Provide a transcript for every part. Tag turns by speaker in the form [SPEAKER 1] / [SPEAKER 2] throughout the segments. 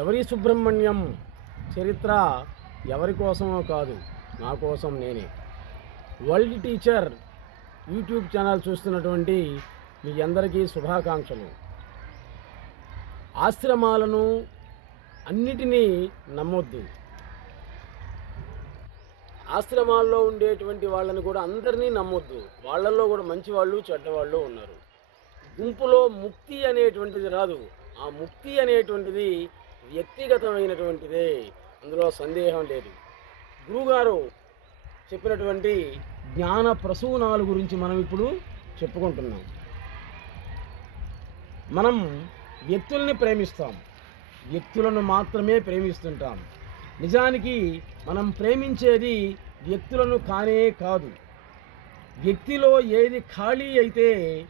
[SPEAKER 1] ఎవరి సుబ్రహ్మణ్యం చరిత్ర ఎవరి కోసమో కాదు నా కోసం నేనే. వరల్డ్ టీచర్ యూట్యూబ్ ఛానల్ చూస్తున్నటువంటి మీ అందరికీ శుభాకాంక్షలు. ఆశ్రమాలను అన్నిటినీ నమ్మొద్దు. ఆశ్రమాల్లో ఉండేటువంటి వాళ్ళని కూడా అందరినీ నమ్మొద్దు. వాళ్ళల్లో కూడా మంచి వాళ్ళు చెడ్డవాళ్ళు ఉన్నారు. గుంపులో ముక్తి అనేటువంటిది రాదు. ఆ ముక్తి అనేటువంటిది వ్యక్తిగతమైనటువంటిదే. అందులో సందేహం లేదు. గురువుగారు చెప్పినటువంటి జ్ఞాన ప్రసూనాల గురించి మనం ఇప్పుడు చెప్పుకుంటున్నాం. మనం వ్యక్తుల్ని ప్రేమిస్తాం. వ్యక్తులను మాత్రమే ప్రేమిస్తుంటాం. నిజానికి మనం ప్రేమించేది వ్యక్తులను కానే కాదు. వ్యక్తిలో ఏది ఖాళీ అయితే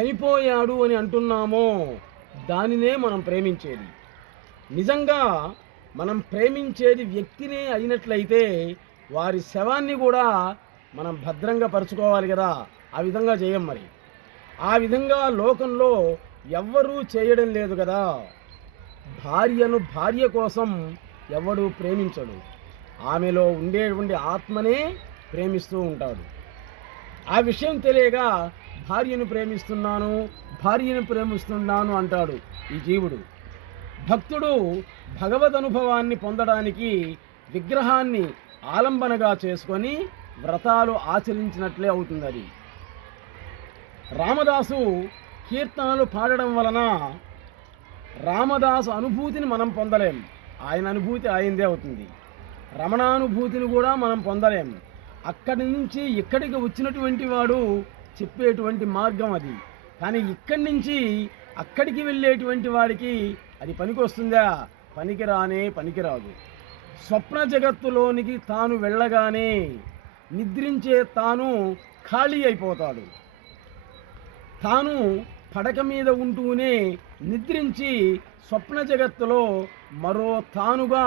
[SPEAKER 1] చనిపోయాడు అని అంటున్నామో దానినే మనం ప్రేమించేది. నిజంగా మనం ప్రేమించేది వ్యక్తినే అయినట్లయితే వారి శవాన్ని కూడా మనం భద్రంగా పరుచుకోవాలి కదా. ఆ విధంగా చేయం మరి. ఆ విధంగా లోకంలో ఎవ్వరూ చేయడం లేదు కదా. భార్యను భార్య కోసం ఎవడు ప్రేమించడు. ఆమెలో ఉండేటువంటి ఆత్మనే ప్రేమిస్తూ ఉంటాడు. ఆ విషయం తెలియగా భార్యను ప్రేమిస్తున్నాను భార్యను ప్రేమిస్తున్నాను అంటాడు ఈ జీవుడు. భక్తుడు భగవద్ అనుభవాన్ని పొందడానికి విగ్రహాన్ని ఆలంబనగా చేసుకొని వ్రతాలు ఆచరించినట్లే అవుతుంది అది రామదాసు కీర్తనలు పాడడం వలన రామదాసు అనుభూతిని మనం పొందలేం. ఆయన అనుభూతి ఆయనదే అవుతుంది. రమణానుభూతిని కూడా మనం పొందలేం. అక్కడి నుంచి ఇక్కడికి వచ్చినటువంటి వాడు చెప్పేటువంటి మార్గం అది. కానీ ఇక్కడి నుంచి అక్కడికి వెళ్ళేటువంటి వాడికి అది పనికి వస్తుందా పనికిరానే పనికిరాదు. స్వప్న జగత్తులోనికి తాను వెళ్ళగానే నిద్రించే తాను ఖాళీ అయిపోతాడు. తాను పడక మీద ఉంటూనే నిద్రించి స్వప్న జగత్తులో మరో తానుగా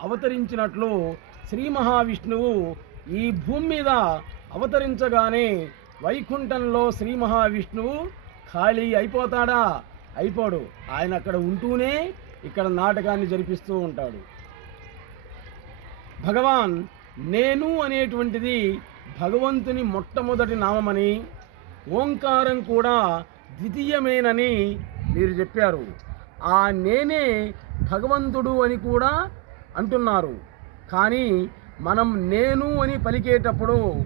[SPEAKER 1] అవతరించినట్లు శ్రీ మహావిష్ణువు ఈ భూమి మీద అవతరించగానే వైకుంఠంలో శ్రీ మహావిష్ణువు ఖాళీ అయిపోతాడా? అయిపోడు. ఆయన అక్కడ ఉంటూనే ఇక్కడ నాటకాన్ని జరిపిస్తూ ఉంటాడు. భగవాన్ నేను అనేటువంటిది భగవంతుని మొట్టమొదటి నామమని ఓంకారం కూడా ద్వితీయమేనని మీరు చెప్పారు. ఆ నేనే భగవంతుడు అని కూడా అంటున్నారు. కానీ మనం నేను అని పలికేటప్పుడు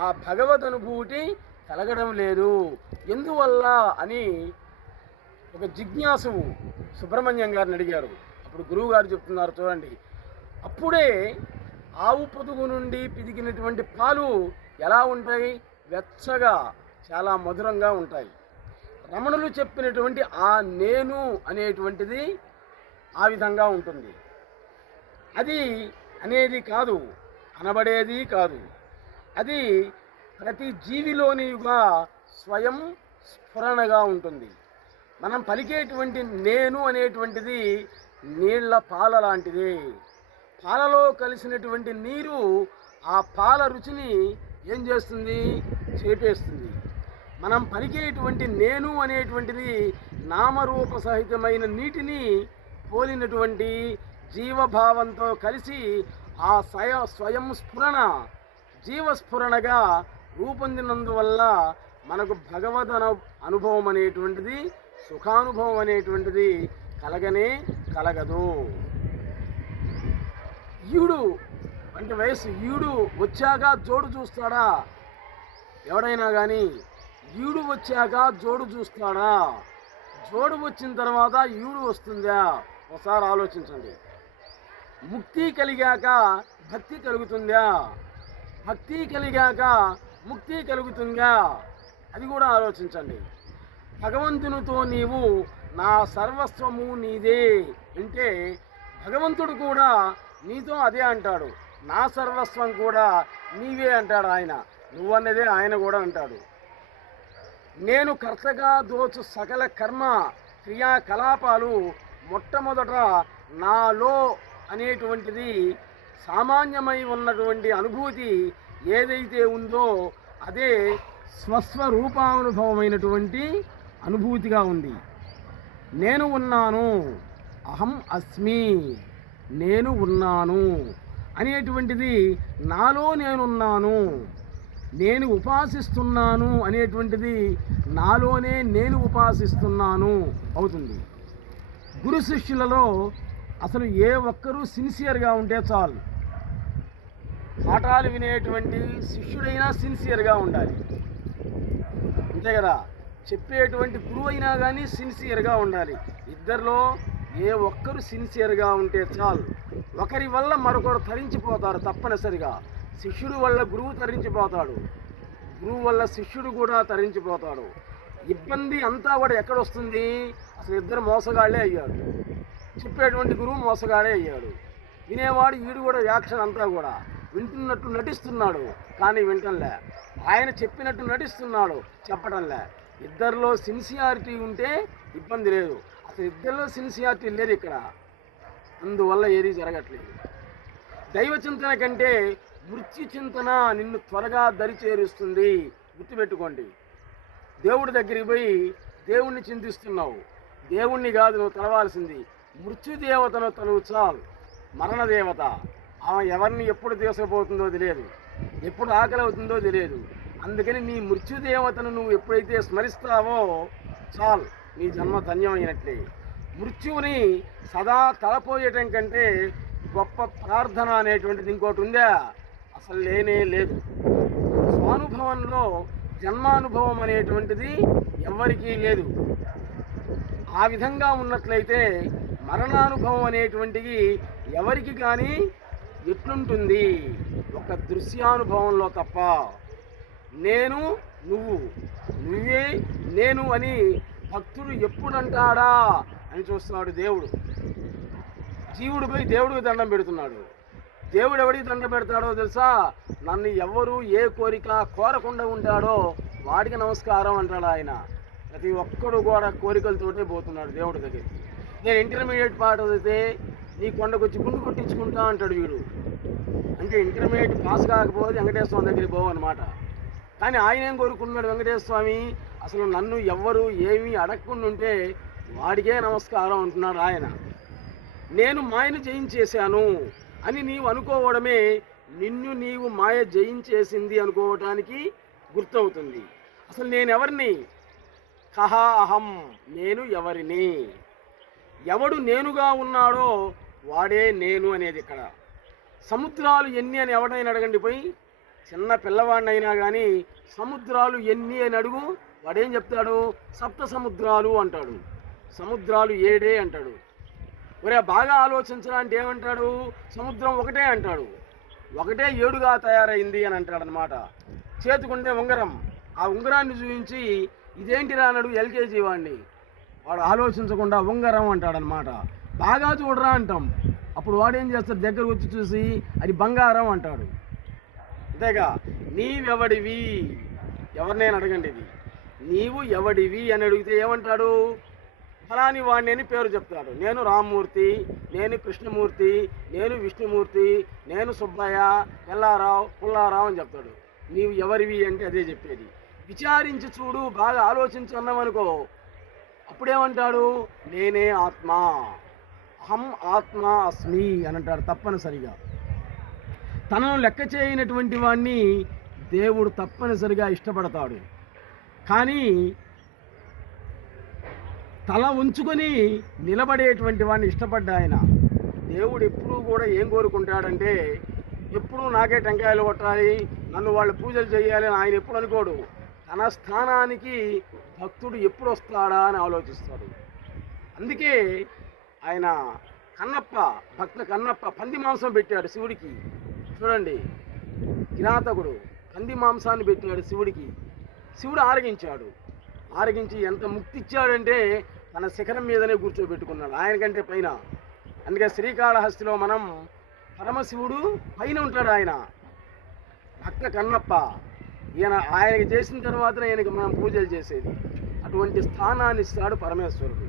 [SPEAKER 1] ఆ భగవద్ అనుభూతి కలగడం లేదు. ఎందువల్ల అని ఒక జిజ్ఞాసువు సుబ్రహ్మణ్యం గారిని అడిగారు. అప్పుడు గురువుగారు చెప్తున్నారు చూడండి. అప్పుడే ఆవు పొదుగు నుండి పిదిగినటువంటి పాలు ఎలా ఉంటాయి? వెచ్చగా చాలా మధురంగా ఉంటాయి. రమణులు చెప్పినటువంటి ఆ నేను అనేటువంటిది ఆ విధంగా ఉంటుంది. అది అనేది కాదు అనబడేది కాదు. అది ప్రతి జీవిలోనిగా స్వయం స్ఫురణగా ఉంటుంది. మనం పలికేటువంటి నేను అనేటువంటిది నీళ్ళ పాల లాంటిది. పాలలో కలిసినటువంటి నీరు ఆ పాల రుచిని ఏం చేస్తుంది? చేపేస్తుంది. మనం పలికేటువంటి నేను అనేటువంటిది నామరూప సహితమైన నీటిని పోలినటువంటి జీవభావంతో కలిసి ఆ స్వయ స్వయం స్ఫురణ జీవస్ఫురణగా రూపొందినందువల్ల మనకు భగవద్ అను అనుభవం అనేటువంటిది సుఖానుభవం అనేటువంటిది కలగనే కలగదు. ఈడు అంటే వయసు ఈడు వచ్చాక జోడు చూస్తాడా? ఎవడైనా కానీ ఈడు వచ్చాక జోడు చూస్తాడా? జోడు వచ్చిన తర్వాత ఈడు వస్తుందా? ఒకసారి ఆలోచించండి. ముక్తి కలిగాక భక్తి కలుగుతుందా? భక్తి కలిగాక ముక్తి కలుగుతుందా? అది కూడా ఆలోచించండి. భగవంతునితో నీవు నా సర్వస్వము నీదే అంటే భగవంతుడు కూడా నీతో అదే అంటాడు. నా సర్వస్వం కూడా నీవే అంటాడు ఆయన. నువ్వన్నదే ఆయన కూడా అంటాడు. నేను కర్తగా దోచు సకల కర్మ క్రియాకలాపాలు మొట్టమొదట నాలో అనేటువంటిది సామాన్యమై ఉన్నటువంటి అనుభూతి ఏదైతే ఉందో అదే స్వస్వరూపానుభవమైనటువంటి అనుభూతిగా ఉంది. నేను ఉన్నాను. అహం అస్మి. నేను ఉన్నాను. అనేటువంటిది నాలో నేనున్నాను. నేను ఉపాసిస్తున్నాను అనేటువంటిది నాలోనే నేను ఉపాసిస్తున్నాను అవుతుంది. గురు శిష్యులలో అసలు ఏ ఒక్కరూ సిన్సియర్గా ఉంటే చాలు. పాఠాలు వినేటువంటి శిష్యుడైనా సిన్సియర్గా ఉండాలి. అంతే కదా? చెప్పేటువంటి గురువు అయినా కానీ సిన్సియర్గా ఉండాలి. ఇద్దరిలో ఏ ఒక్కరు సిన్సియర్గా ఉంటే చాలు. ఒకరి వల్ల మరొకరు తరించిపోతారు తప్పనిసరిగా. శిష్యుడు వల్ల గురువు తరించిపోతాడు. గురువు వల్ల శిష్యుడు కూడా తరించిపోతాడు. ఇబ్బంది అంతా కూడా ఎక్కడ వస్తుంది అసలు ఇద్దరు మోసగాళ్ళే అయ్యాడు చెప్పేటువంటి గురువు మోసగాడే అయ్యాడు. వినేవాడు వీడు కూడా వ్యాఖ్యలు అంతా కూడా. వింటున్నట్టు నటిస్తున్నాడు. కానీ వింటంలే. ఆయన చెప్పినట్టు నటిస్తున్నాడు. చెప్పడంలే ఇద్దరిలో సిన్సియారిటీ ఉంటే ఇబ్బంది లేదు. అసలు ఇద్దరిలో సిన్సియారిటీ లేదు ఇక్కడ. అందువల్ల ఏది జరగట్లేదు. దైవ చింతన కంటే మృత్యు చింతన నిన్ను త్వరగా దరి చేరుస్తుంది. గుర్తుపెట్టుకోండి. దేవుడి దగ్గరికి పోయి దేవుణ్ణి చింతిస్తున్నావు. దేవుణ్ణి కాదు నువ్వు తలవాల్సింది. మృత్యుదేవతను తను చాలు. మరణదేవత ఆమె ఎవరిని ఎప్పుడు తీసుకుపోతుందో తెలియదు. ఎప్పుడు ఆకలి అవుతుందో తెలియదు. అందుకని నీ మృత్యుదేవతను నువ్వు ఎప్పుడైతే స్మరిస్తావో చాలు నీ జన్మ ధన్యమైనట్లే. మృత్యువుని సదా తలపోయటం కంటే గొప్ప ప్రార్థన అనేటువంటిది ఇంకోటి ఉందా? అసలు లేనే లేదు. స్వానుభవంలో జన్మానుభవం అనేటువంటిది ఎవరికీ లేదు. ఆ విధంగా ఉన్నట్లయితే మరణానుభవం అనేటువంటిది ఎవరికి కానీ ఎట్లుంటుంది? ఒక దృశ్యానుభవంలో తప్ప. నేను నువ్వు. నువ్వే నేను అని భక్తుడు ఎప్పుడు అంటాడా అని చూస్తున్నాడు దేవుడు. జీవుడు పోయి దేవుడికి దండం పెడుతున్నాడు. దేవుడు ఎవడికి దండం పెడతాడో తెలుసా? నన్ను ఎవరు ఏ కోరిక కోరకుండా ఉంటాడో వాడికి నమస్కారం అంటాడు ఆయన. ప్రతి ఒక్కడు కూడా కోరికలతోటే పోతున్నాడు దేవుడి దగ్గరికి. నేను ఇంటర్మీడియట్ పాట చదివితే నీ కొండకొచ్చి గుండు కొట్టించుకుంటా అంటాడు వీడు. అంటే ఇంటర్మీడియట్ పాస్ కాకపోతే వెంకటేశ్వర దగ్గరికి పోవన్నమాట కానీ ఆయన ఏం కోరుకున్నాడు వెంకటేశ్వర స్వామి అసలు నన్ను ఎవ్వరు ఏమీ అడగకుండా ఉంటే వాడికే నమస్కారం అంటున్నాడు ఆయన. నేను మాయను జయించేశాను అని నీవు అనుకోవడమే నిన్ను నీవు మాయ జయించేసింది అనుకోవటానికి గుర్తవుతుంది. అసలు నేను ఎవరిని కహ అహం నేను ఎవరిని? ఎవడు నేనుగా ఉన్నాడో వాడే నేను అనేది ఇక్కడ. సముద్రాలు ఎన్ని అని ఎవడైనా అడగండి పోయి. చిన్న పిల్లవాడినైనా కానీ సముద్రాలు ఎన్ని అని అడుగు. వాడేం చెప్తాడు? సప్త సముద్రాలు అంటాడు. సముద్రాలు ఏడే అంటాడు. ఒరే బాగా ఆలోచించరా అంటే ఏమంటాడు? సముద్రం ఒకటే అంటాడు. ఒకటే ఏడుగా తయారైంది అని అంటాడనమాట అనమాట ఉంగరం. ఆ ఉంగరాన్ని చూపించి ఇదేంటిరా రానడు ఎల్కేజీ వాడిని. వాడు ఆలోచించకుండా ఉంగరం అంటాడనమాట బాగా చూడరా అంటాం. అప్పుడు వాడేం చేస్తాడు? దగ్గరకు వచ్చి చూసి అది బంగారం అంటాడు. అంతేగా నీవెవడివి? ఎవరినైనా అడగండి ఇది. నీవు ఎవడివి? అని అడిగితే ఏమంటాడు? ఫలాని వాడిని అని పేరు చెప్తాడు. నేను రామ్మూర్తి నేను కృష్ణమూర్తి నేను విష్ణుమూర్తి నేను సుబ్బయ్య ఎల్లారావు పుల్లారావు అని చెప్తాడు. నీవు ఎవరివి? అంటే అదే చెప్పేది. విచారించి చూడు బాగా ఆలోచించి అన్నామనుకో అప్పుడేమంటాడు? నేనే ఆత్మ. అహం ఆత్మ అస్మి అని అంటాడు తప్పనిసరిగా. తనను లెక్క చేయనటువంటి వాడిని దేవుడు తప్పనిసరిగా ఇష్టపడతాడు. కానీ తల ఉంచుకొని నిలబడేటువంటి వాడిని ఇష్టపడ్డ ఆయన. దేవుడు ఎప్పుడూ కూడా ఏం కోరుకుంటాడంటే ఎప్పుడూ నాకే టెంకాయలు కొట్టాలి నన్ను వాళ్ళు పూజలు చేయాలి అని ఆయన ఎప్పుడు అనుకోడు. తన స్థానానికి భక్తుడు ఎప్పుడు వస్తాడా అని ఆలోచిస్తాడు. అందుకే ఆయన కన్నప్ప భక్త కన్నప్ప పంది మాంసం పెట్టాడు శివుడికి. చూడండి. కిరాతకుడు కంది మాంసాన్ని పెట్టాడు శివుడికి. శివుడు ఆరగించాడు. ఆరగించి ఎంత ముక్తి ఇచ్చాడంటే తన శిఖరం మీదనే కూర్చోబెట్టుకున్నాడు ఆయనకంటే పైన. అందుకే శ్రీకాళహస్తిలో మనం పరమశివుడు పైన ఉంటాడు ఆయన. భక్త కన్నప్ప. ఈయన ఆయనకి చేసిన తర్వాత ఈయనకి మనం పూజలు చేసేది. అటువంటి స్థానాన్ని ఇస్తాడు పరమేశ్వరుడు.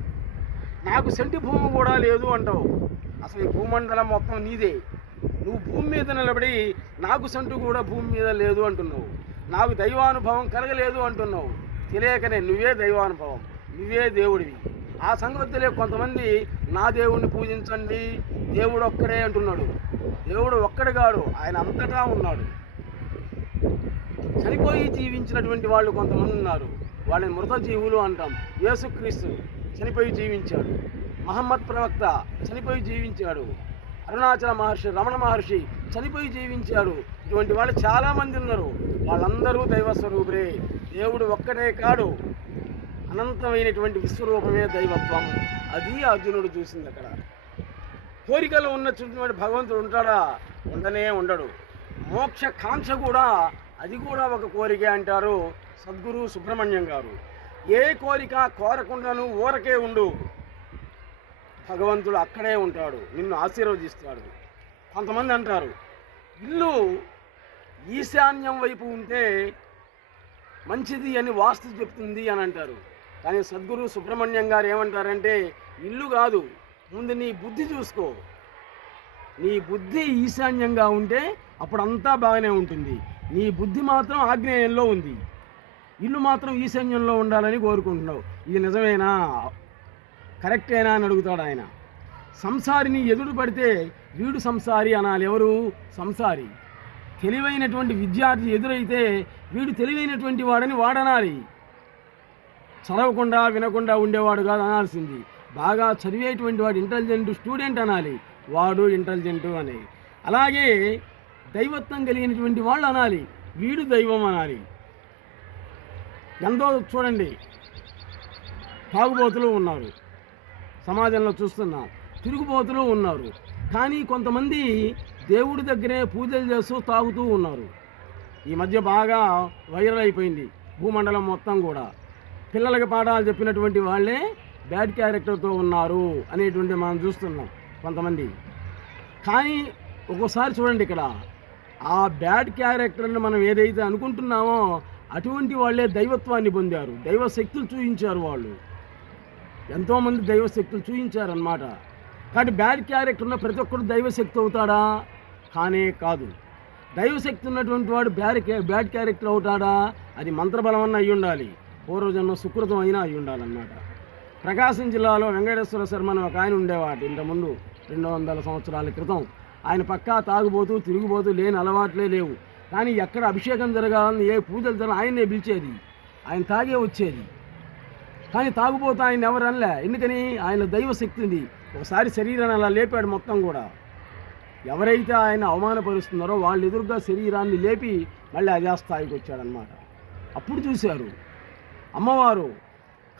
[SPEAKER 1] నాకు సెంటి భూమి కూడా లేదు అంటావు. అసలు ఈ భూమండలం మొత్తం నీదే. నువ్వు భూమి మీద నిలబడి నాకు సంటూ కూడా భూమి మీద లేదు అంటున్నావు. నాకు దైవానుభవం కలగలేదు అంటున్నావు. తెలియకనే నువ్వే దైవానుభవం నువ్వే దేవుడివి. ఆ సంగతిలో కొంతమంది నా దేవుణ్ణి పూజించండి దేవుడు ఒక్కడే అంటున్నాడు. దేవుడు ఒక్కడు కాడు ఆయన అంతటా ఉన్నాడు. చనిపోయి జీవించినటువంటి వాళ్ళు కొంతమంది ఉన్నారు. వాళ్ళని మృత జీవులు అంటాం. యేసుక్రీస్తు చనిపోయి జీవించాడు. మహమ్మద్ ప్రవక్త చనిపోయి జీవించాడు. అరుణాచల మహర్షి రమణ మహర్షి చనిపోయి జీవించాడు ఇటువంటి వాళ్ళు చాలామంది ఉన్నారు. వాళ్ళందరూ దైవ స్వరూపులే దేవుడు ఒక్కడే కాడు. అనంతమైనటువంటి విశ్వరూపమే దైవత్వం. అది అర్జునుడు చూసింది అక్కడ. కోరికలు ఉన్న చుట్టూ భగవంతుడు ఉంటాడా? ఉండనే ఉండడు. మోక్ష కాంక్ష కూడా అది కూడా ఒక కోరిక అంటారు సద్గురు సుబ్రహ్మణ్యం గారు. ఏ కోరిక కోరకుండాను ఊరకే ఉండు. భగవంతుడు అక్కడే ఉంటాడు నిన్ను ఆశీర్వదిస్తాడు. కొంతమంది అంటారు ఇల్లు ఈశాన్యం వైపు ఉంటే మంచిది అని వాస్తు చెప్తుంది అని అంటారు. కానీ సద్గురు సుబ్రహ్మణ్యం గారు ఏమంటారంటే ఇల్లు కాదు ముందు నీ బుద్ధి చూసుకో. నీ బుద్ధి ఈశాన్యంగా ఉంటే అప్పుడు అంతా బాగానే ఉంటుంది. నీ బుద్ధి మాత్రం ఆగ్నేయంలో ఉంది. ఇల్లు మాత్రం ఈశాన్యంలో ఉండాలని కోరుకుంటున్నావు. ఇది నిజమేనా? కరెక్టేనా అని అడుగుతాడు ఆయన. సంసారిని ఎదుడు పడితే వీడు సంసారి అనాలి. ఎవరు? సంసారి. తెలివైనటువంటి విద్యార్థి ఎదురైతే వీడు తెలివైనటువంటి వాడని వాడనాలి. చదవకుండా వినకుండా ఉండేవాడు కాదు అనాల్సింది. బాగా చదివేటువంటి వాడు ఇంటెలిజెంట్ స్టూడెంట్ అనాలి. వాడు ఇంటెలిజెంట్ అని. అలాగే దైవత్వం కలిగినటువంటి వాళ్ళు అనాలి. వీడు దైవం అనాలి. ఎంతో చూడండి తాగుబోతులు ఉన్నారు. సమాజంలో చూస్తున్నాం. తిరుగుబోతులు ఉన్నారు. కానీ కొంతమంది దేవుడి దగ్గరే పూజలు చేస్తూ తాగుతూ ఉన్నారు. ఈ మధ్య బాగా వైరల్ అయిపోయింది భూమండలం మొత్తం కూడా. పిల్లలకి పాఠాలు చెప్పినటువంటి వాళ్ళే బ్యాడ్ క్యారెక్టర్తో ఉన్నారు అనేటువంటి మనం చూస్తున్నాం కొంతమంది. కానీ ఒక్కోసారి చూడండి ఇక్కడ ఆ బ్యాడ్ క్యారెక్టర్ని మనం ఏదైతే అనుకుంటున్నామో అటువంటి వాళ్ళే దైవత్వాన్ని పొందారు. దైవ శక్తులు చూపించారు వాళ్ళు. ఎంతోమంది దైవశక్తులు చూపించారనమాట కాబట్టి బ్యాడ్ క్యారెక్టర్ ఉన్న ప్రతి ఒక్కరు దైవశక్తి అవుతాడా? కానే కాదు. దైవశక్తి ఉన్నటువంటి వాడు బ్యాడ్ క్యా బ్యాడ్ క్యారెక్టర్ అవుతాడా? అది మంత్రబలం అన్న అయి ఉండాలి. పూర్వజన్మ సుకృతం అయినా అయి ఉండాలన్నమాట. ప్రకాశం జిల్లాలో వెంకటేశ్వర శర్మ అని ఒక ఆయన ఉండేవాడు ఇంతకుముందు రెండు వందల సంవత్సరాల క్రితం. ఆయన పక్కా తాగుబోతూ తిరిగిపోతూ లేని అలవాట్లే లేవు. కానీ ఎక్కడ అభిషేకం జరగాలని ఏ పూజలు జరగాలని ఆయన్నే పిలిచేది. ఆయన తాగే వచ్చేది. కానీ తాగుపోతే ఆయన ఎవరు అనలే. ఎందుకని? ఆయన దైవ శక్తి ఉంది. ఒకసారి శరీరాన్ని అలా లేపాడు మొత్తం కూడా. ఎవరైతే ఆయన అవమానపరుస్తున్నారో వాళ్ళు ఎదురుగా శరీరాన్ని లేపి మళ్ళీ అదే స్థాయికి వచ్చాడనమాట అప్పుడు చూశారు. అమ్మవారు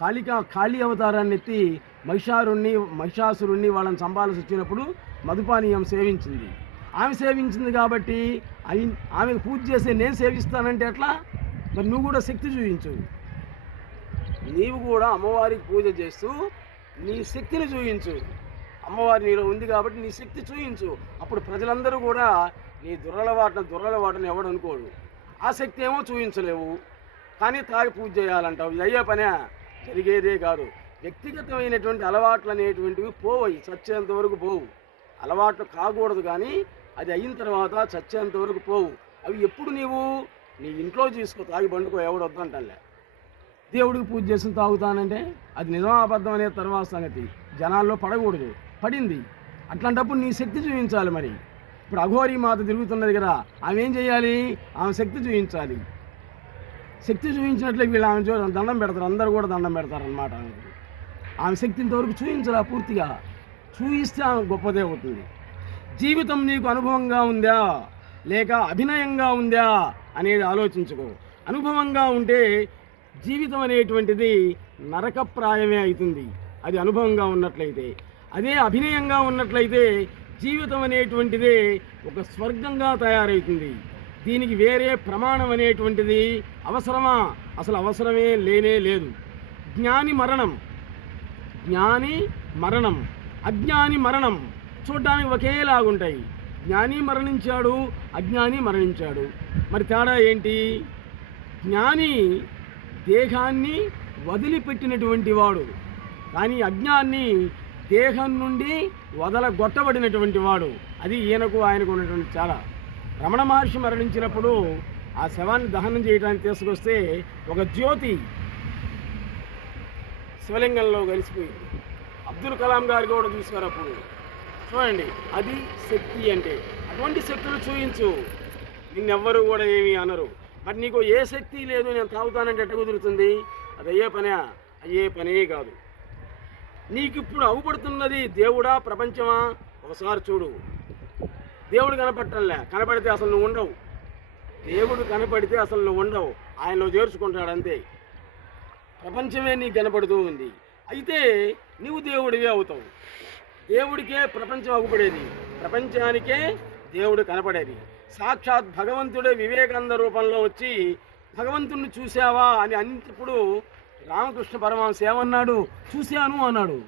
[SPEAKER 1] కాళికా కాళీ అవతారాన్ని ఎత్తి మహిషారుణ్ణి మహిషాసురుణ్ణి వాళ్ళని చంపాల్సి వచ్చినప్పుడు మధుపానీయం సేవించింది. ఆమె సేవించింది కాబట్టి ఆమె- పూజ చేసే నేను సేవిస్తానంటే ఎట్లా? మరి నువ్వు కూడా శక్తి చూపించు. నీవు కూడా అమ్మవారికి పూజ చేస్తూ నీ శక్తిని చూయించు. అమ్మవారి నీలో ఉంది కాబట్టి నీ శక్తి చూయించు. అప్పుడు ప్రజలందరూ కూడా నీ దురలవాటను దురలవాటను ఎవడు అనుకోడు. ఆ శక్తి ఏమో చూయించలేవు. కానీ తాగి పూజ చేయాలంటావు. ఇది అయ్యే పనే జరిగేదే కాదు. వ్యక్తిగతమైనటువంటి అలవాట్లు అనేటువంటివి పోవయి. చచ్చేంత వరకు పోవు. అలవాట్లు కాకూడదు కానీ అది అయిన తర్వాత చచ్చేంత వరకు పోవు. అవి ఎప్పుడు నీవు నీ ఇంట్లో తీసుకో తాగి బండుకో ఎవడు వద్దంటలే. దేవుడికి పూజ చేసి తాగుతానంటే అది నిజం అబద్ధం అనే తర్వాత సంగతి. జనాల్లో పడకూడదు. పడింది. అట్లాంటప్పుడు నీ శక్తి చూపించాలి మరి. ఇప్పుడు అఘోరీ మాత తిరుగుతున్నది కదా ఆమె ఏం చేయాలి? ఆమె శక్తి చూపించాలి శక్తి చూపించినట్లే వీళ్ళు ఆమె చూ దండం పెడతారు. అందరూ కూడా దండం పెడతారు అనమాట ఆమె శక్తి ఇంతవరకు చూపించరా పూర్తిగా. చూపిస్తే ఆమె గొప్పదే అవుతుంది. జీవితం నీకు అనుభవంగా ఉందా? లేక అభినయంగా ఉందా? అనేది ఆలోచించుకో. అనుభవంగా ఉంటే జీవితం అనేటువంటిది నరకప్రాయమే అవుతుంది అది అనుభవంగా ఉన్నట్లయితే అదే అభినయంగా ఉన్నట్లయితే జీవితం అనేటువంటిదే ఒక స్వర్గంగా తయారవుతుంది దీనికి వేరే ప్రమాణం అనేటువంటిది అవసరమా? అసలు అవసరమే లేనే లేదు. జ్ఞాని మరణం జ్ఞాని మరణం అజ్ఞాని మరణం చూడ్డానికి ఒకేలాగుంటాయి. జ్ఞాని మరణించాడు అజ్ఞాని మరణించాడు. మరి తేడా ఏంటి? జ్ఞాని దేహాన్ని వదిలిపెట్టినటువంటి వాడు. కానీ అజ్ఞాన్ని దేహం నుండి వదలగొట్టబడినటువంటి వాడు. అది ఈయనకు ఆయనకు ఉన్నటువంటి చాలా. రమణ మహర్షి మరణించినప్పుడు ఆ శవాన్ని దహనం చేయడానికి తీసుకొస్తే ఒక జ్యోతి శివలింగంలో కలిసిపోయింది. అబ్దుల్ కలాం గారు కూడా చూశారు అప్పుడు. చూడండి అది శక్తి అంటే. అటువంటి శక్తులు చూయించు. నిన్నెవ్వరు కూడా ఏమీ అనరు. మరి నీకు ఏ శక్తి లేదు నేను తాగుతానంటే ఎట్ట కుదురుతుంది? అది అయ్యే పనే అయ్యే పనే కాదు. నీకు ఇప్పుడు అవుపడుతున్నది దేవుడా ప్రపంచమా? ఒకసారి చూడు. దేవుడు కనపట్టంలే కనపడితే అసలు నువ్వు ఉండవు. దేవుడు కనపడితే అసలు నువ్వు ఉండవు. ఆయనలో చేర్చుకుంటాడు అంతే. ప్రపంచమే నీకు కనపడుతూ ఉంది. అయితే నువ్వు దేవుడివే అవుతావు. దేవుడికే ప్రపంచం అగుపడేది ప్రపంచానికే దేవుడు కనపడేది. సాక్షాత్ భగవంతుడే వివేకానంద రూపంలో వచ్చి భగవంతుణ్ణి చూసావా అని అంతప్పుడు రామకృష్ణ పరమహంస ఏమన్నాడు? చూశాను అన్నాడు.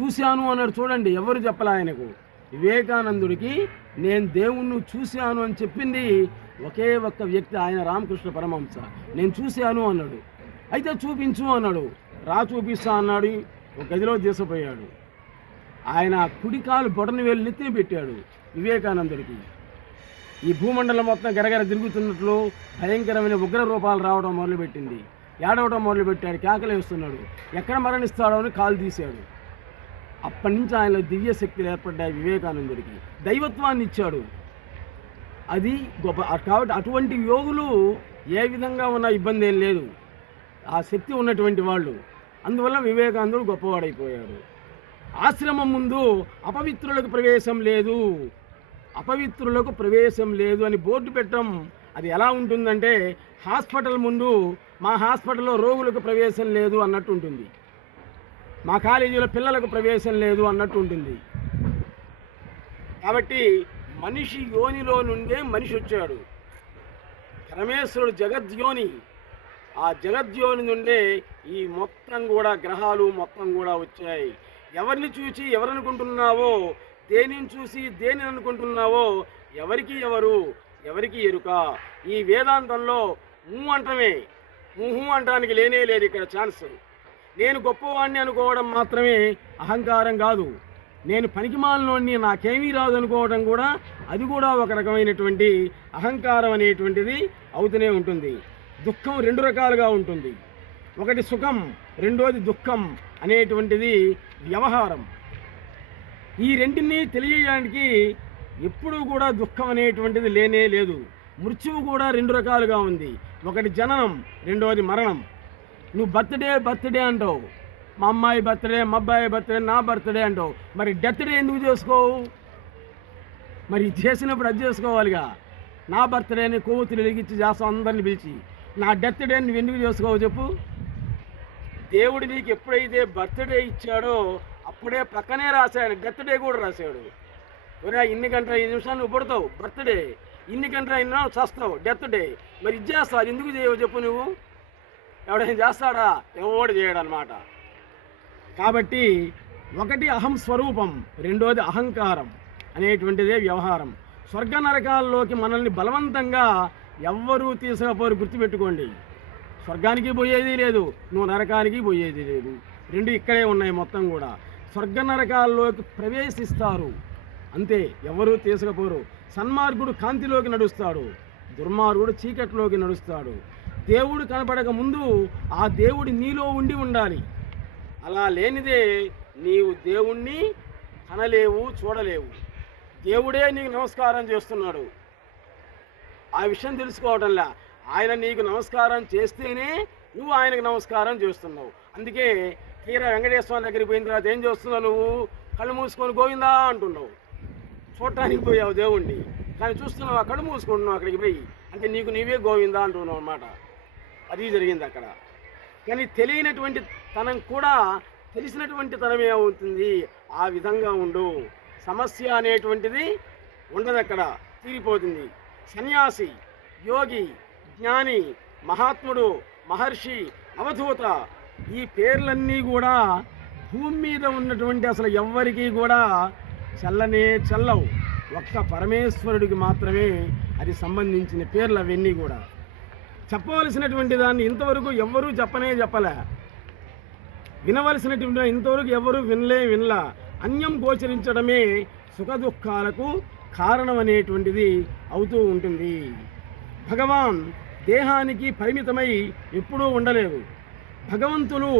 [SPEAKER 1] చూశాను అన్నాడు. చూడండి ఎవరు చెప్పలే ఆయనకు? వివేకానందుడికి నేను దేవుణ్ణి చూశాను అని చెప్పింది ఒకే ఒక్క వ్యక్తి ఆయన రామకృష్ణ పరమహంస. నేను చూశాను అన్నాడు. అయితే చూపించు అన్నాడు. రా చూపిస్తా అన్నాడు. ఒక గదిలో తీసుకుపోయాడు. ఆయన కుడికాలు బొటన వేలు నెత్తిన పెట్టాడు వివేకానందుడికి. ఈ భూమండలం మొత్తం గరగర తిరుగుతున్నట్లు భయంకరమైన ఉగ్ర రూపాలు రావడం మొదలుపెట్టింది. ఏడవడం మొదలుపెట్టాడు కేకలు వేస్తున్నాడు. ఎక్కడ మరణిస్తాడో అని కాలు తీశాడు. అప్పటి నుంచి ఆయనలో దివ్య శక్తులు ఏర్పడ్డాయి వివేకానందుడికి. దైవత్వాన్ని ఇచ్చాడు. అది గొప్ప కాబట్టి అటువంటి యోగులు ఏ విధంగా ఉన్న ఇబ్బంది ఏం లేదు. ఆ శక్తి ఉన్నటువంటి వాళ్ళు. అందువల్ల వివేకానందుడు గొప్పవాడైపోయాడు. ఆశ్రమం ముందు అపవిత్రులకు ప్రవేశం లేదు. అపవిత్రులకు ప్రవేశం లేదు అని బోర్డు పెట్టడం అది ఎలా ఉంటుందంటే హాస్పిటల్ ముందు మా హాస్పిటల్లో రోగులకు ప్రవేశం లేదు అన్నట్టు ఉంటుంది. మా కాలేజీలో పిల్లలకు ప్రవేశం లేదు అన్నట్టు ఉంటుంది. కాబట్టి మనిషి యోనిలో నుండే మనిషి వచ్చాడు. పరమేశ్వరుడు జగద్యోని ఆ జగద్యోని నుండే ఈ మొత్తం కూడా గ్రహాలు మొత్తం కూడా వచ్చాయి. ఎవరిని చూసి ఎవరనుకుంటున్నావో దేనిని చూసి దేనిని అనుకుంటున్నావో ఎవరికి ఎవరు? ఎవరికి ఎరుక? ఈ వేదాంతంలో ఊ అంటమే. ఊహు అంటానికి లేనే లేదు ఇక్కడ ఛాన్స్. నేను గొప్పవాడిని అనుకోవడం మాత్రమే అహంకారం కాదు. నేను పనికిమాలినోడిని నాకేమీ రాదు అనుకోవడం కూడా అది కూడా ఒక రకమైనటువంటి అహంకారం అనేటువంటిది అవుతూనే ఉంటుంది. దుఃఖం రెండు రకాలుగా ఉంటుంది. ఒకటి సుఖం రెండోది దుఃఖం అనేటువంటిది వ్యవహారం. ఈ రెంటిని తెలియడానికి ఎప్పుడూ కూడా దుఃఖం అనేటువంటిది లేనే లేదు. మృత్యువు కూడా రెండు రకాలుగా ఉంది. ఒకటి జననం రెండవది మరణం. నువ్వు బర్త్డే బర్త్డే అంటావు. మా అమ్మాయి బర్త్డే మా అబ్బాయి బర్త్డే నా బర్త్డే అంటావు. మరి డెత్ డే ఎందుకు చేసుకోవు? మరి ఇది చేసినప్పుడు అది చేసుకోవాలిగా. నా బర్త్డేని కొవ్వొత్తులు వెలిగించి చేస్తాం అందరిని పిలిచి నా డెత్ డే నువ్వు ఎందుకు చేసుకోవు చెప్పు. దేవుడు నీకు ఎప్పుడైతే బర్త్డే ఇచ్చాడో అప్పుడే పక్కనే రాశాడు డెత్ డే కూడా రాశాడు. ఒరే ఇన్ని గంటల ఐదు నిమిషాలు నువ్వు పుడతావు బర్త్డే ఇన్ని గంటల ఐదు నిమిషాలు చస్తావు డెత్ డే మరి ఇది చేస్తావు? అది ఎందుకు చేయవు చెప్పు నువ్వు? ఎవడైనా చేస్తాడా? ఎవడు చేయడనమాట కాబట్టి ఒకటి అహం స్వరూపం రెండోది అహంకారం అనేటువంటిదే వ్యవహారం. స్వర్గ నరకాల్లోకి మనల్ని బలవంతంగా ఎవ్వరూ తీసుకపోరు గుర్తుపెట్టుకోండి. స్వర్గానికి పోయేది లేదు నువ్వు నరకానికి పోయేది లేదు. రెండు ఇక్కడే ఉన్నాయి మొత్తం కూడా. స్వర్గ నరకాల్లోకి ప్రవేశిస్తారు. అంతే ఎవరూ తీసుకపోరు. సన్మార్గుడు కాంతిలోకి నడుస్తాడు. దుర్మార్గుడు చీకట్లోకి నడుస్తాడు. దేవుడు కనపడక ముందు ఆ దేవుడి నీలో ఉండి ఉండాలి. అలా లేనిదే నీవు దేవుణ్ణి కనలేవు చూడలేవు. దేవుడే నీకు నమస్కారం చేస్తున్నాడు. ఆ విషయం తెలుసుకోవటంలా. ఆయన నీకు నమస్కారం చేస్తేనే నువ్వు ఆయనకు నమస్కారం చేస్తున్నావు. అందుకే తీరా వెంకటేశ్వర దగ్గరికి పోయిన తర్వాత ఏం చేస్తున్నావు నువ్వు? కళ్ళు మూసుకొని గోవిందా అంటున్నావు. చూడటానికి పోయావు దేవుణ్ణి. కానీ చూస్తున్నావు? కళ్ళు మూసుకుంటున్నావు అక్కడికి పోయి. అంటే నీకు నీవే గోవిందా అంటున్నావు అనమాట అది జరిగింది అక్కడ. కానీ తెలియనటువంటి తనం కూడా తెలిసినటువంటి తనమే ఉంటుంది ఆ విధంగా ఉండు. సమస్య అనేటువంటిది ఉండదు అక్కడ. తీరిపోతుంది. సన్యాసి యోగి జ్ఞాని మహాత్ముడు మహర్షి అవధూత ఈ పేర్లన్నీ కూడా భూమి మీద ఉన్నటువంటి అసలు ఎవ్వరికీ కూడా చల్లనే చల్లవు. ఒక్క పరమేశ్వరుడికి మాత్రమే అది సంబంధించిన పేర్లు అవన్నీ కూడా. చెప్పవలసినటువంటి దాన్ని ఇంతవరకు ఎవ్వరూ చెప్పనే చెప్పలే. వినవలసినటువంటి ఇంతవరకు ఎవరు వినలే వినలా. అన్యం గోచరించడమే సుఖ దుఃఖాలకు కారణం అనేటువంటిది అవుతూ ఉంటుంది. భగవాన్ దేహానికి పరిమితమై ఎప్పుడూ ఉండలేదు భగవంతులు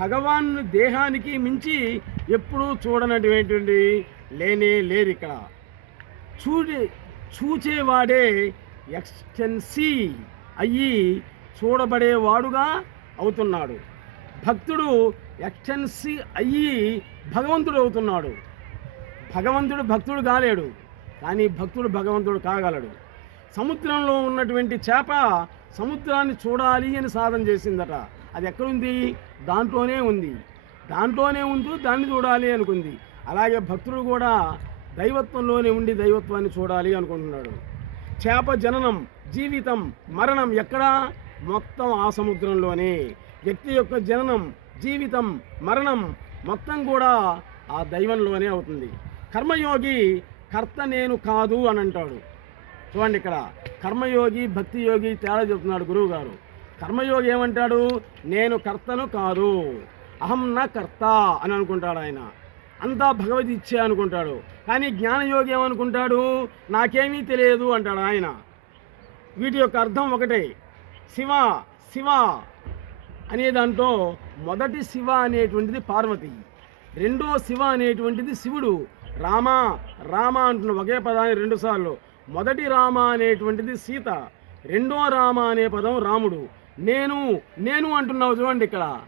[SPEAKER 1] భగవాన్ దేహానికి మించి ఎప్పుడూ చూడనటువంటి లేనే లేరు ఇక్కడ చూడే చూచేవాడే ఎక్స్టెన్సీ అయ్యి చూడబడేవాడుగా అవుతున్నాడు. భక్తుడు ఎక్స్టెన్సీ అయ్యి భగవంతుడు అవుతున్నాడు. భగవంతుడు భక్తుడు కాలేడు కానీ భక్తుడు భగవంతుడు కాగలడు. సముద్రంలో ఉన్నటువంటి చేప సముద్రాన్ని చూడాలి అని సాధన చేసిందట. అది ఎక్కడుంది? దాంట్లోనే ఉంది. దాంట్లోనే ఉంటూ దాన్ని చూడాలి అనుకుంది. అలాగే భక్తుడు కూడా దైవత్వంలోనే ఉండి దైవత్వాన్ని చూడాలి అనుకుంటున్నాడు. చేప జననం జీవితం మరణం ఎక్కడా? మొత్తం ఆ సముద్రంలోనే. వ్యక్తి యొక్క జననం జీవితం మరణం మొత్తం కూడా ఆ దైవంలోనే అవుతుంది. కర్మయోగి కర్త నేను కాదు అని అంటాడు. చూడండి ఇక్కడ. కర్మయోగి భక్తి యోగి తేడా చెప్తున్నాడు గురువు గారు కర్మయోగి ఏమంటాడు? నేను కర్తను కాదు. అహం నా కర్త అని అనుకుంటాడు ఆయన. అంతా భగవద్ ఇచ్చే అనుకుంటాడు. కానీ జ్ఞానయోగి ఏమనుకుంటాడు? నాకేమీ తెలియదు అంటాడు ఆయన. వీటి యొక్క అర్థం ఒకటే. శివ శివ అనే దాంట్లో మొదటి శివ అనేటువంటిది పార్వతి. రెండో శివ అనేటువంటిది శివుడు. రామ రామ అంటున్న ఒకే పదాన్ని రెండుసార్లు. మొదటి రామ అనేటువంటిది సీత. రెండో రామ అనే పదం రాముడు. నేను నేను అంటున్నావు చూడండి ఇక్కడ.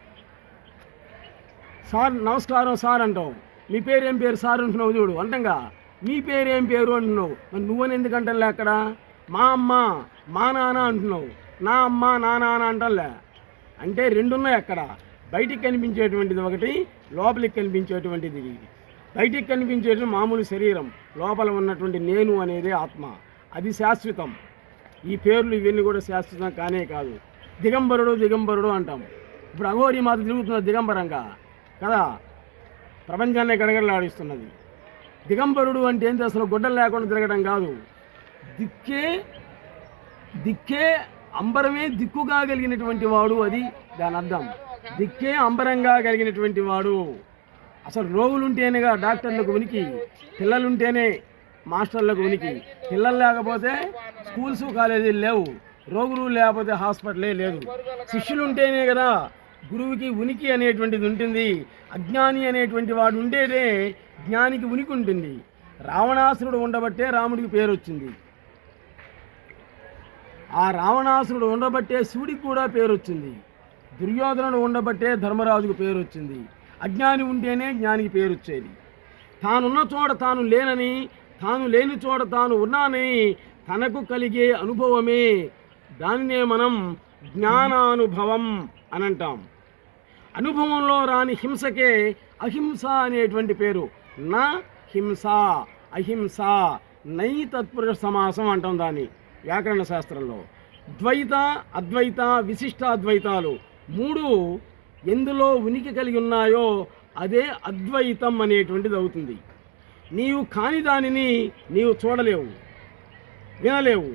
[SPEAKER 1] సార్ నమస్కారం సార్ అంటావు. మీ పేరు ఏం పేరు సార్ అంటున్నావు చూడు అంటంగా? మీ పేరు ఏం పేరు అంటున్నావు? మరి నువ్వని ఎందుకంటలే అక్కడ? మా అమ్మ మా నాన్న అంటున్నావు. నా అమ్మ నా నాన్న అంటలే. అంటే రెండున్నాయి అక్కడ. బయటికి కనిపించేటువంటిది ఒకటి లోపలికి కనిపించేటువంటిది బయటికి కనిపించేటువంటి మామూలు శరీరం లోపల ఉన్నటువంటి నేను అనేది ఆత్మ. అది శాశ్వతం. ఈ పేర్లు ఇవన్నీ కూడా శాశ్వతం కానే కాదు. దిగంబరుడు దిగంబరుడు అంటాం. ఇప్పుడు అఘోరి మాత తిరుగుతున్నది దిగంబరంగా కదా? ప్రపంచాన్ని గడగడలాడిస్తున్నది. దిగంబరుడు అంటే ఏంటి అసలు గుడ్డలు లేకుండా తిరగడం కాదు. దిక్కే దిక్కే అంబరమే దిక్కుగా కలిగినటువంటి వాడు అది. దాని అర్థం. దిక్కే అంబరంగా కలిగినటువంటి వాడు. అసలు రోగులుంటేనేగా డాక్టర్లకు ఉనికి పిల్లలుంటేనే మాస్టర్లకు ఉనికి. పిల్లలు లేకపోతే స్కూల్స్ కాలేజీలు లేవు. రోగులు లేకపోతే హాస్పిటలే లేదు. శిష్యులు ఉంటేనే కదా గురువుకి ఉనికి అనేటువంటిది ఉంటుంది అజ్ఞాని అనేటువంటి వాడు ఉండేదే జ్ఞానికి ఉనికి ఉంటుంది. రావణాసురుడు ఉండబట్టే రాముడికి పేరు వచ్చింది. ఆ రావణాసురుడు ఉండబట్టే శివుడికి కూడా పేరు వచ్చింది. దుర్యోధనుడు ఉండబట్టే ధర్మరాజుకు పేరు వచ్చింది. అజ్ఞాని ఉంటేనే జ్ఞానికి పేరు వచ్చేది. తానున్న చోట తాను లేనని తాను లేని చోట తాను ఉన్నానని తనకు కలిగే అనుభవమే దానినే మనం జ్ఞానానుభవం అని అంటాం అనుభవంలో రాని హింసకే అహింస అనేటువంటి పేరు. నా హింస అహింస నై తత్పురుష సమాసం అంటాం దాన్ని వ్యాకరణ శాస్త్రంలో. ద్వైత అద్వైత విశిష్ట అద్వైతాలు మూడు ఎందులో ఉనికి కలిగి ఉన్నాయో అదే అద్వైతం అనేటువంటిది అవుతుంది. నీవు కాని దానిని నీవు చూడలేవు వినలేవు.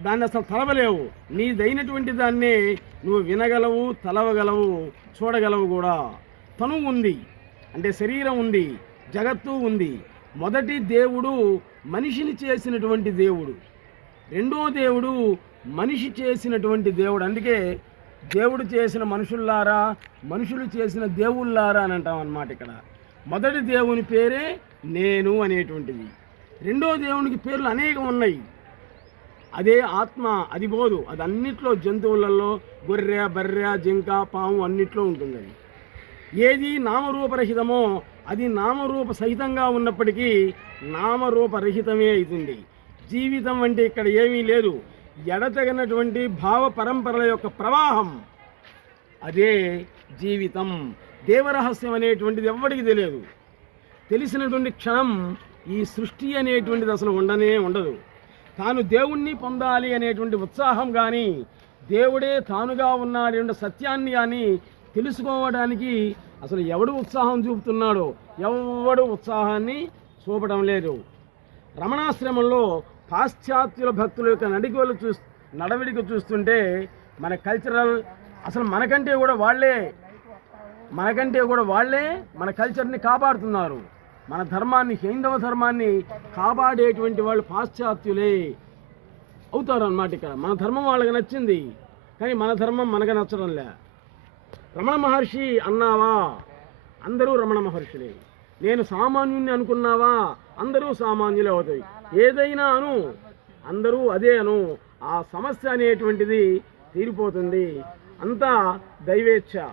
[SPEAKER 1] దాన్ని అసలు తలవలేవు. నీదైనటువంటి దాన్నే నువ్వు వినగలవు తలవగలవు చూడగలవు కూడా. తను ఉంది. అంటే శరీరం ఉంది. జగత్తు ఉంది. మొదటి దేవుడు మనిషిని చేసినటువంటి దేవుడు. రెండో దేవుడు మనిషి చేసినటువంటి దేవుడు. అందుకే దేవుడు చేసిన మనుషుల్లారా మనుషులు చేసిన దేవుళ్ళారా అని అంటాం అన్నమాట ఇక్కడ. మొదటి దేవుని పేరే నేను అనేటువంటిది. రెండో దేవునికి పేర్లు అనేకం ఉన్నాయి. అదే ఆత్మ అది పోదు అది అన్నిట్లో జంతువులలో గొర్రె బర్రె జింక పాము అన్నిట్లో ఉంటుంది ఏది నామరూపరహితమో అది నామరూప సహితంగా ఉన్నప్పటికీ నామరూపరహితమే అవుతుంది జీవితం అంటే ఇక్కడ ఏమీ లేదు. ఎడతగినటువంటి భావ పరంపరల యొక్క ప్రవాహం అదే జీవితం. దేవరహస్యం అనేటువంటిది ఎవ్వడికి తెలియదు. తెలిసినటువంటి క్షణం ఈ సృష్టి అనేటువంటిది అసలు ఉండనే ఉండదు. తాను దేవుణ్ణి పొందాలి అనేటువంటి ఉత్సాహం కానీ దేవుడే తానుగా ఉన్నాడు సత్యాన్ని కానీ తెలుసుకోవడానికి అసలు ఎవడు ఉత్సాహం చూపుతున్నాడో ఎవడు ఉత్సాహాన్ని చూపడం లేదు. రమణాశ్రమంలో పాశ్చాత్యుల భక్తుల యొక్క నడిగోలు చూ నడవడిక చూస్తుంటే మన కల్చరల్ అసలు మనకంటే కూడా వాళ్ళే మనకంటే కూడా వాళ్ళే మన కల్చర్ని కాపాడుతున్నారు. మన ధర్మాన్ని హైందవ ధర్మాన్ని కాపాడేటువంటి వాళ్ళు పాశ్చాత్యులే అవుతారన్నమాట ఇక్కడ. మన ధర్మం వాళ్ళకి నచ్చింది కానీ మన ధర్మం మనకు నచ్చడంలే. రమణ మహర్షి అన్నావా? అందరూ రమణ మహర్షులే. నేను సామాన్యుణ్ణి అనుకున్నావా? అందరూ సామాన్యులే అవుతాయి. ఏదైనా అను అందరూ అదే అను. ఆ సమస్య అనేటువంటిది తీరిపోతుంది. అంతా దైవేచ్ఛ.